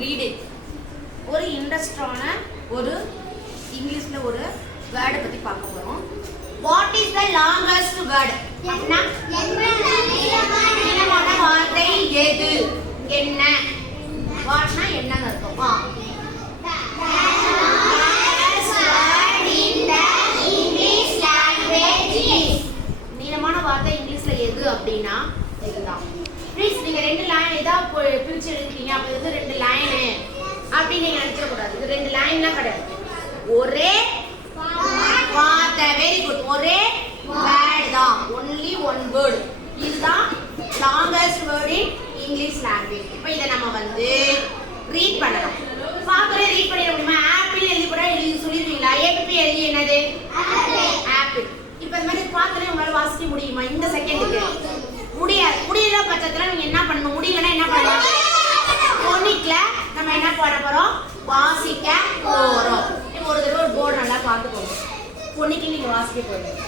Read it. ஒரு இன்ட்ரெஸ்டான ஒரு இங்கிலீஷ்ல ஒரு வேர்டை பத்தி பார்க்க போறோம். What is the longest word? நீளமான வார்த்தை எது? என்ன? வாட்னா என்னன்னு அர்த்தம். நீளமான வார்த்தை இங்கிலீஷ்ல எது அப்படின்னா இதுதான். ப்ளீஸ் நீங்க ரெண்டு லைன் இதா பிரிச்சு எழுதிட்டீங்க. அப்ப இது ரெண்டு லைன் அப்படின்னு நீங்க நினைக்க கூடாது. இது ரெண்டு லைன்லாம் கிடையாது, ஒரே வார்த்தை. Very good. ஒரே வேர்ட் தான், ஒன்லி ஒன் வேர்ட். இதுதான் longest word in English language. இப்போ இதை நம்ம வந்து ரீட் பண்ணலாம். பாக்கறே ரீட் பண்ணிட முடியுமா? ஆப்பிள் எழுதி கூட எழுதி சொல்லிருவீங்களா? ஏபி எழுதி என்னது? ஆப்பிள். இப்போ இந்த மாதிரி பாக்கறே உங்களால வாசிக்க முடியுமா இந்த செகண்டுக்கு? முடியாது. முடியல பட்சத்துல நீங்க என்ன பண்ணணும்? முடியலன்னா என்ன பண்ணணும்? ஃபோனிக்ல நம்ம என்ன பண்ண போறோம்? வாசிக்க போறோம். இப்போ ஒரு தடவை ஒரு போர்டு நல்லா பார்த்துக்கோங்க. ஃபோனிக்ல நீங்க வாசிக்க போறீங்க.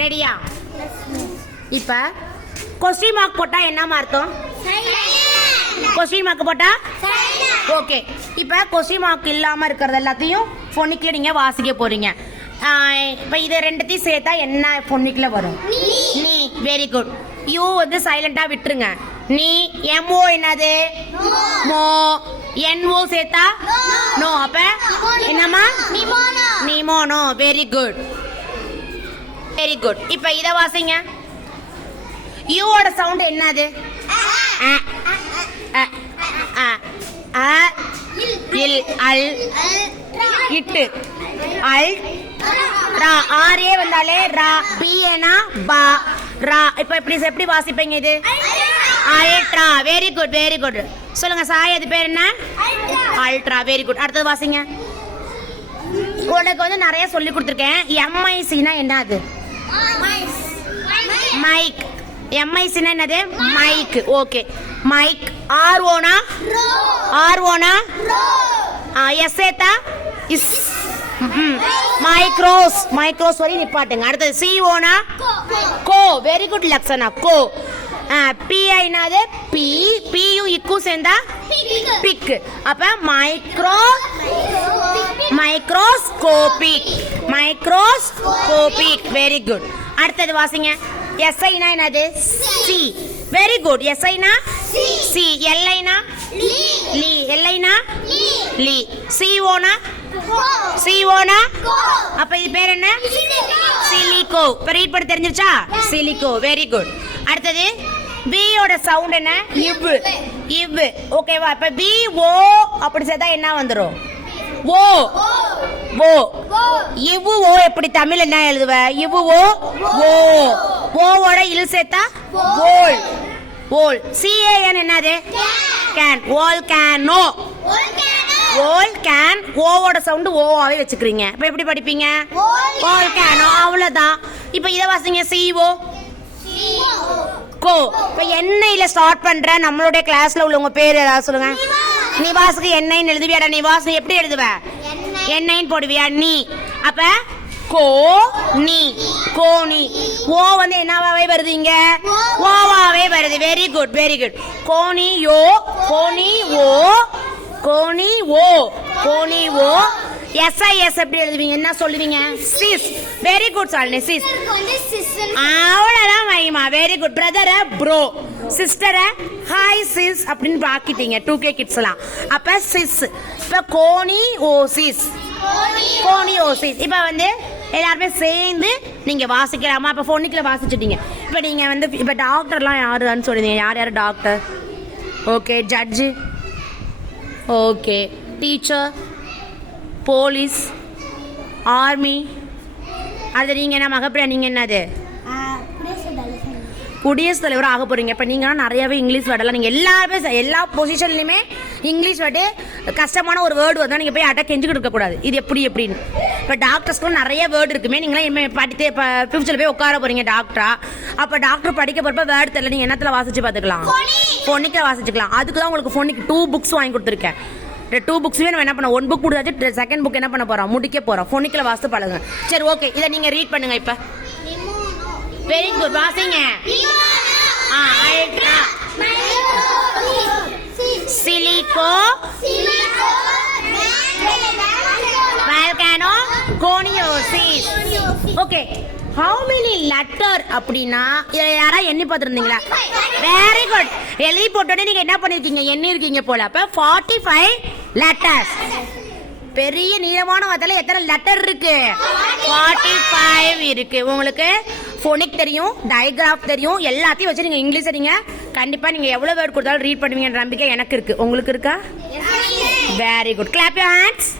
ரெடியா? இப்ப கொஸ்டின் மார்க் போட்டா என்ன அர்த்தம்? கொஸ்டின் மார்க் போட்டா ஓகே. இப்ப கொஸ்டின் மார்க் இல்லாம இருக்கிறது எல்லாத்தையும் ஃபோனிக்ல நீங்க வாசிக்க போறீங்க. இப்ப இது ரெண்டுத்தையும் சேர்த்தா என்ன ஃபோனிக்ல வரும்? நீ. Very good. யூ வந்து சைலண்டா விட்டுருங்க. நீ. எம்ஓ என்னது? மோ. என்ஓ சேர்த்தா நோ. அப்ப என்னமா? நிமோனோ. Very good, very good. இப்ப இத வாசிங்க. யூவோட சவுண்ட் என்னது? இல் அல் இட்டு அல் ரா. ஆரே வந்தாலே ரா. பிஏனா பா ரா. இப்ப எப்படி வாசிப்பீங்க இது? Ultra. Very good, very good. சொல்லுங்க சாய், அது பேர் என்ன? அல்ட்ரா. Very good. அடுத்தது வாசிங்க. உனக்கு வந்து நிறைய சொல்லி கொடுத்துருக்கேன். எம்ஐசினா என்ன? அது மைக். எம்ஐசினா என்னது? மைக். ஓகே. மைக். ஆர்ஓனா? ஆர்ஓனா? எஸ்ஏதா? இஸ். மைக்ரோஸ். மைக்ரோஸ் வரை நிப்பாட்டுங்க. அடுத்தது சிஓனா? கோ. Very good Lakshana. கோ. பிஐனாது? பி. பியு இக்கு சேர்ந்தா பிக். அப்ப micro microscopic. Microscopic. Very good. அடுத்தது வாசிங்க. எஸ்ஐனா என்னது? சி. Very good. எஸ்ஐனா சி. எல்ஐனா லீ. எல்ஐனா லீ. சிஓனா? சிஓனா? அப்ப இது பேர் என்ன? சிலிகோ. இப்ப ரீட் பண்ண தெரிஞ்சிருச்சா? சிலிகோ. Very good. அடுத்தது பியோட சவுண்ட் என்ன? இவ். இவ். ஓகேவா? இப்ப பி ஓ அப்படி சேர்த்தா என்ன வந்துரும்? ஓ. ஓ. இவ்வு ஓ. எப்படி தமிழ் என்ன எழுதுவ? இவ்வு ஓ. ஓ. ஓவோட இல் சேர்த்தா ஓல். ஓல். சிஏஎன் என்னது? கேன். ஓல் கேன். நோ. ஓல் கேன். ஓவோட சவுண்ட் ஓவாவே வச்சுக்கிறீங்க. இப்ப எப்படி படிப்பீங்க? ஓல் கேன். அவ்வளவுதான். இப்ப இத வாசிங்க. சிஓ கோ. இப்ப எண்ணெயில ஸ்டார்ட் பண்ற நம்மளுடைய கிளாஸ்ல உள்ளவங்க பேர் ஏதாவது சொல்லுங்க. நிவாசுக்கு எண்ணெய்னு எழுதுவியாடா? நிவாசு எப்படி எழுதுவ? எண்ணெய்னு போடுவியா? நீ. அப்ப கோ நீ. கோனி. ஓ வந்து என்னவாவே வருது? இங்க ஓவாவே வருது. Very good, very good. கோனி யோ. கோனி ஓ. கோனி ஓ. கோனி ஓ. எஸ்ஐஎஸ் எப்படி எழுதுவீங்க? என்ன சொல்லுவீங்க? Sis. Very good Shalini. Sis. அவ்வளவுதான் மகிமா. Very good. பிரதர ப்ரோ. சிஸ்டரை ஹாய் சிஸ் அப்படின்னு பாக்கிட்டீங்க 2K கிட்ஸ் எல்லாம். அப்ப சிஸ். இப்ப கோனி ஓசிஸ். கோனி ஓசிஸ். இப்ப வந்து எல்லாருமே சேர்ந்து நீங்க வாசிக்கலாமா? அப்ப ஃபோனிக்ல வாசிச்சுட்டீங்க. இப்ப நீங்க வந்து இப்ப டாக்டர்லாம் யாருன்னு சொல்லுவீங்க? யார் யார் doctor? Okay. Judge. Okay. Teacher. Police. Army. அது நீங்க என்ன மகப்பிரியா? நீங்க என்னது? குடியரசுத் தலைவர் ஆக போறீங்க. இப்போ நீங்க நிறையவே இங்கிலீஷ் வேர்டெல்லாம் நீங்கள் எல்லாருமே எல்லா பொசிஷன்லையுமே இங்கிலீஷ் வேர்டு கஷ்டமான ஒரு வேர்டு வந்தால் நீங்கள் போய் அட்டை கெஞ்சு கொடுக்கக்கூடாது. இது எப்படின்னு இப்போ டாக்டர்ஸ்க்கும் நிறைய வேர்டு இருக்குமே. நீங்களாம் இனிமேல் படித்து இப்போ ஃபியூச்சரில் போய் உட்கார போறீங்க டாக்டரா. அப்போ டாக்டர் படிக்க போகிறப்ப வேர்டு தெரியல, நீங்கள் என்னத்தில் வாசிச்சு பார்த்துக்கலாம்? ஃபோனிக்கில் வாசிச்சுக்கலாம். அதுக்கு தான் உங்களுக்கு ஃபோனிக்கு 2 books வாங்கி கொடுத்துருக்கேன். 2 booksமே நம்ம என்ன பண்ண 1 book முடிஞ்சாச்சு, செகண்ட் புக் என்ன பண்ண போகிறோம்? முடிக்க போகிறோம். ஃபோனிக்கில் வாசித்து பழகுங்க. சரி, ஓகே. இதை நீங்கள் ரீட் பண்ணுங்க. இப்போ வெரி குட். வாசிங்க. Silico. Volcano. Coniosis. Okay. How many letter அப்படின்னா யாரா எண்ணி பார்த்துருந்தீங்களா? Very good. எழுதி போட்டோன்னே நீங்க என்ன பண்ணிருக்கீங்க? எண்ணி இருக்கீங்க போல. அப்ப 45 letters. பெரிய நீளமான வார்த்தையில எத்தனை லெட்டர் இருக்கு? 45 இருக்கு. உங்களுக்கு ஃபோனிக் தெரியும், டயக்ராஃப் தெரியும், எல்லாத்தையும் வச்சு நீங்க இங்கிலீஷ் சரிங்க. கண்டிப்பா நீங்க எவ்வளவு வேர்ட் கொடுத்தாலும் ரீட் பண்ணுவீங்கன்ற நம்பிக்கை எனக்கு இருக்கு. உங்களுக்கு இருக்கா? Very good. Clap your hands.